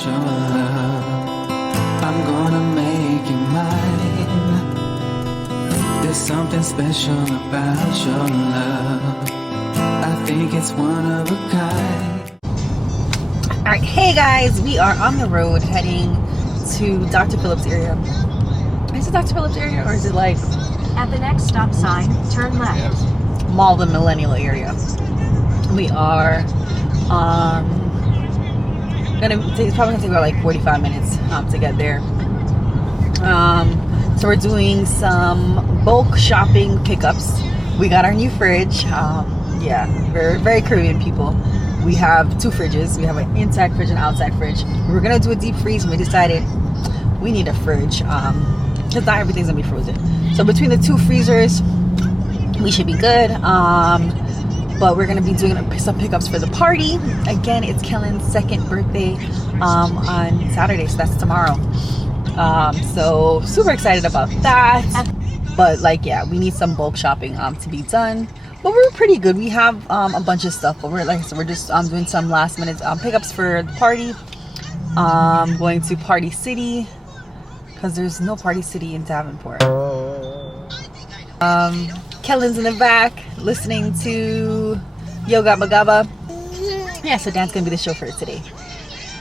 about your love. I'm gonna make you mine. There's something special about your love. I think it's one of a kind. Alright, hey guys, we are on the road heading to Dr. Phillips area. Is it Dr. Phillips area or is it like at the next stop sign, turn left. Yes. Mall the Millennial area? We are it's probably gonna take about like 45 minutes to get there. So we're doing some bulk shopping pickups. We got our new fridge. Yeah, very, very Caribbean people. We have two fridges. We have an inside fridge and outside fridge. We were gonna do a deep freeze and we decided we need a fridge because not everything's gonna be frozen. So between the two freezers, we should be good. But we're gonna be doing some pickups for the party. Again, it's Kellan's second birthday on Saturday, so that's tomorrow. So super excited about that. But like, yeah, we need some bulk shopping to be done. But we're pretty good. We have a bunch of stuff, but we're just doing some last minute pickups for the party. Going to Party City because there's no Party City in Davenport. Kellan's in the back listening to Yo Gabba Gabba. Yeah, so Dan's gonna be the chauffeur today.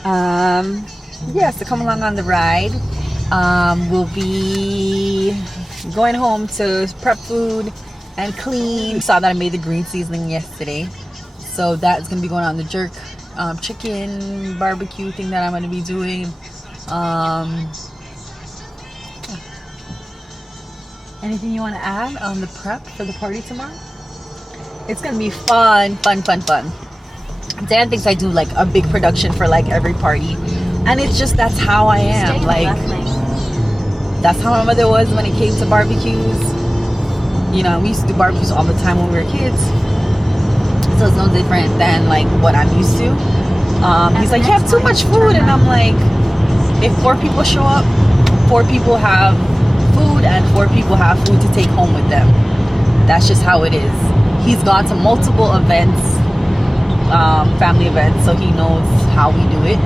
Yeah, so come along on the ride. We'll be going home to prep food and clean. Saw that I made the green seasoning yesterday, so that's gonna be going on the jerk chicken barbecue thing that I'm gonna be doing. Anything you want to add on the prep for the party tomorrow? It's gonna be fun. Dan thinks I do like a big production for like every party, and it's just that's how I am. Like that's how my mother was when it came to barbecues. You know, we used to do barbecues all the time when we were kids, so it's no different than like what I'm used to. He's like, you have too much food, and I'm like, if 4 people show up, 4 people have food and 4 people have food to take home with them. That's just how it is. He's gone to multiple events, family events, so he knows how we do it.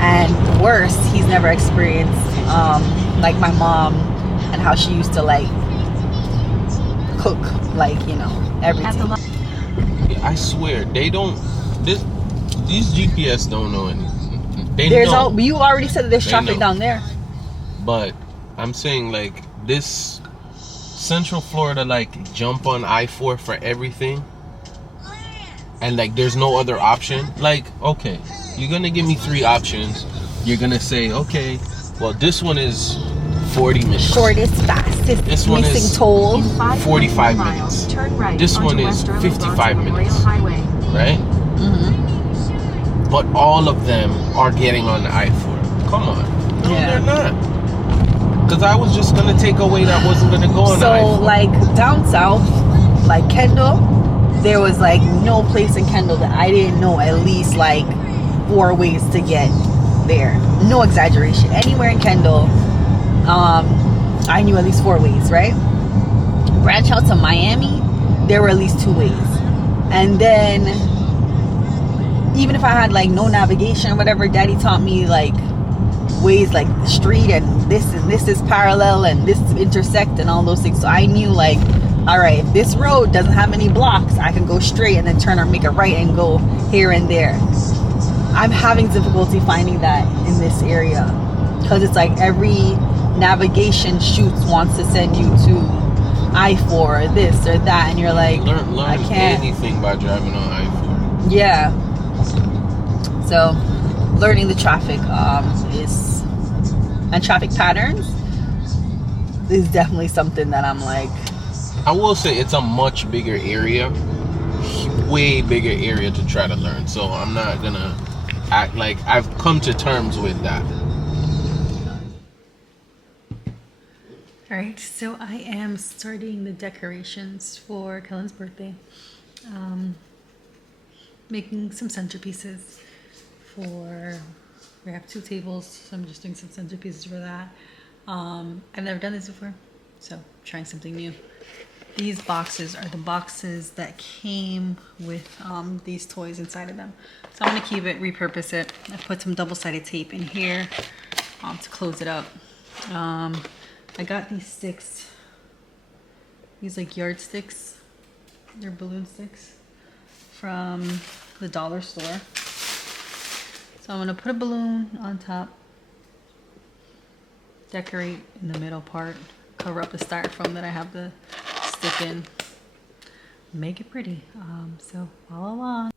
And worse, he's never experienced like my mom and how she used to like cook, like, you know, everything. I swear they don't. These GPS don't know anything. You already said that there's traffic down there. But I'm saying like this Central Florida, like jump on I-4 for everything, and like there's no other option. Like, okay, you're gonna give me 3 options. You're gonna say, okay, well this one is 40 minutes. Shortest, fastest, this one missing is toll. 45 minutes. Turn right. This one is 55 minutes. Right? Mm-hmm. But all of them are getting on the I-4. Come on. No, Yeah. they're not. Because I was just going to take away that wasn't going to go on the I-4. So, like, down south, like Kendall, there was, like, no place in Kendall that I didn't know at least, like, 4 ways to get there. No exaggeration. Anywhere in Kendall, I knew at least 4 ways, right? Branch out to Miami, there were at least 2 ways. And then, even if I had, like, no navigation or whatever, Daddy taught me, like, ways like the street and this is parallel and this intersect and all those things. So I knew, like, all right, if this road doesn't have any blocks, I can go straight and then turn or make a right and go here and there. I'm having difficulty finding that in this area because it's like every navigation shoots wants to send you to I-4 or this or that, and you're like, learn I can't anything by driving on I-4. Yeah. So learning the traffic and traffic patterns is definitely something that I'm like, I will say it's a much bigger area, way bigger area to try to learn. So I'm not gonna act like I've come to terms with that. All right, so I am starting the decorations for Kellan's birthday. Making some centerpieces we have 2 tables, so I'm just doing some centerpieces for that. I've never done this before, so trying something new. these boxes are the boxes that came with these toys inside of them. So I'm gonna keep it, repurpose it. I put some double-sided tape in here to close it up. I got these sticks, these like yardsticks. They're balloon sticks from the dollar store. So I'm gonna put a balloon on top, decorate in the middle part, cover up the styrofoam that I have the stick in, make it pretty. So follow along.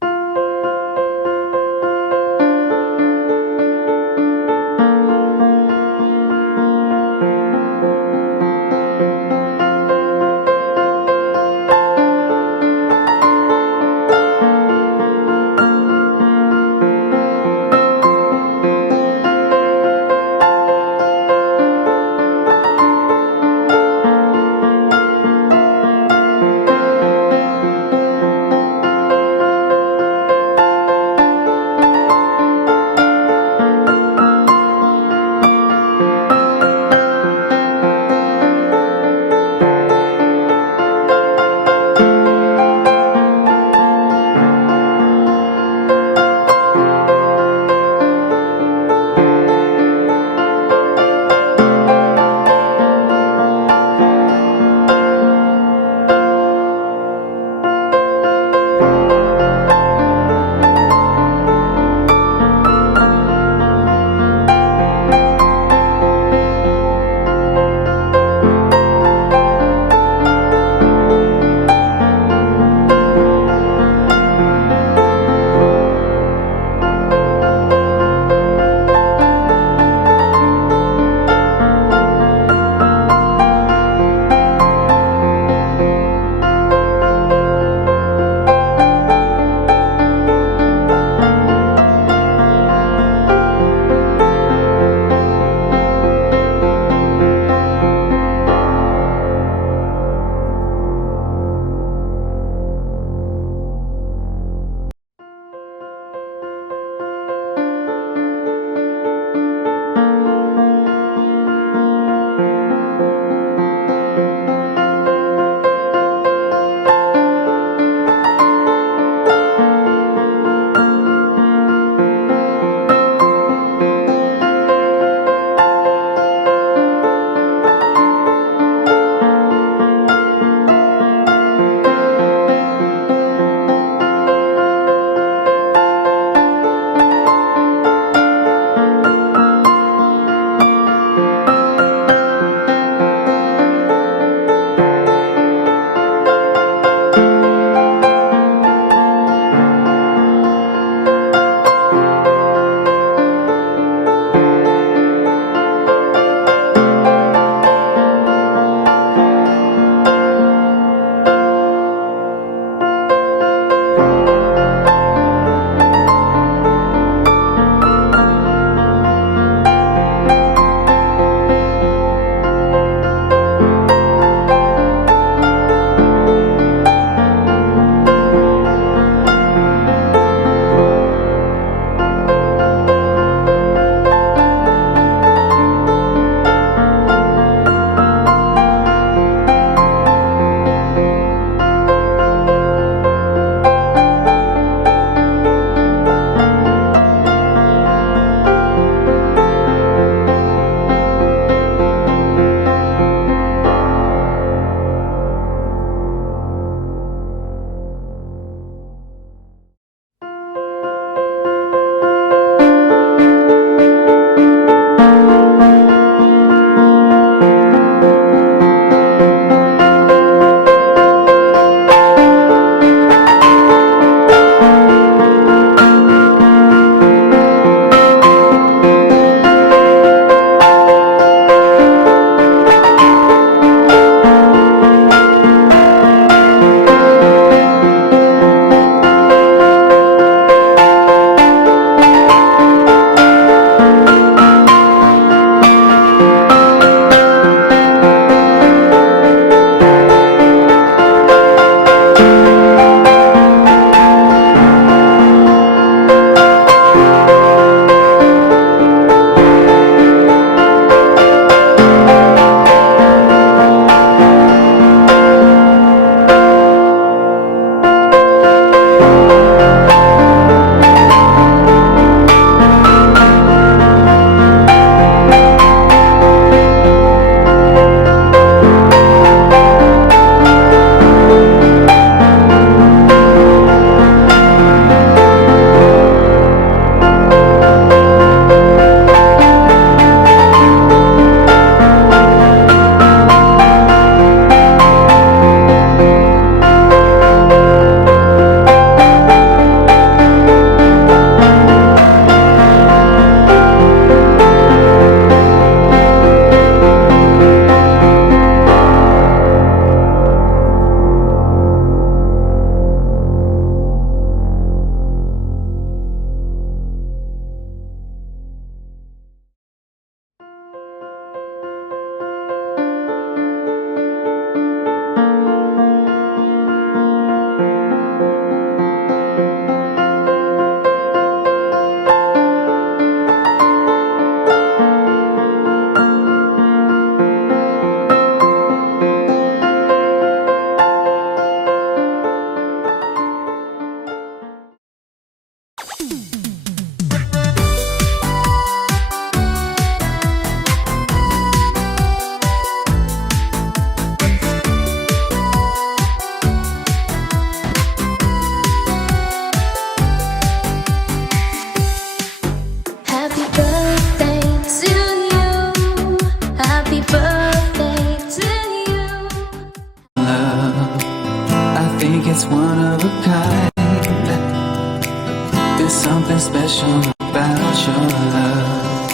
There's something special about your love.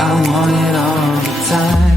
I want it all the time.